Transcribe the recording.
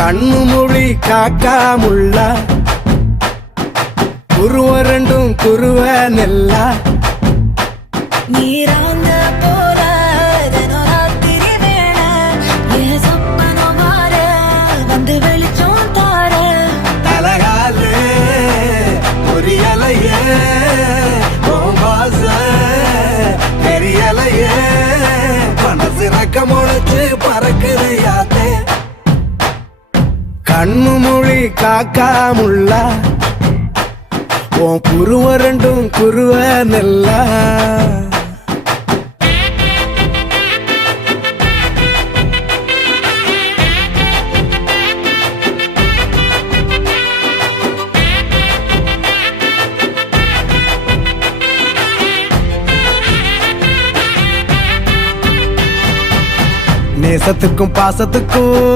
கண்ணு மொழி காக்காமுள்ள குருவ ரெண்டும் குருவ நெல்லா நீராங்க போல தினராத்திரி வேண என் சொப்பனம் மாற வந்து வெளிச்சம் தார தலகாலே பொரியலையே வாச பெரியலையே மனசு ரக்க முளைச்சு பறக்குது யாத்தே கண்ணு மொழி காக்காமுள்ள உன் குருவ ரெண்டும் குருவ நெல்லா நேசத்துக்கும் பாசத்துக்கும்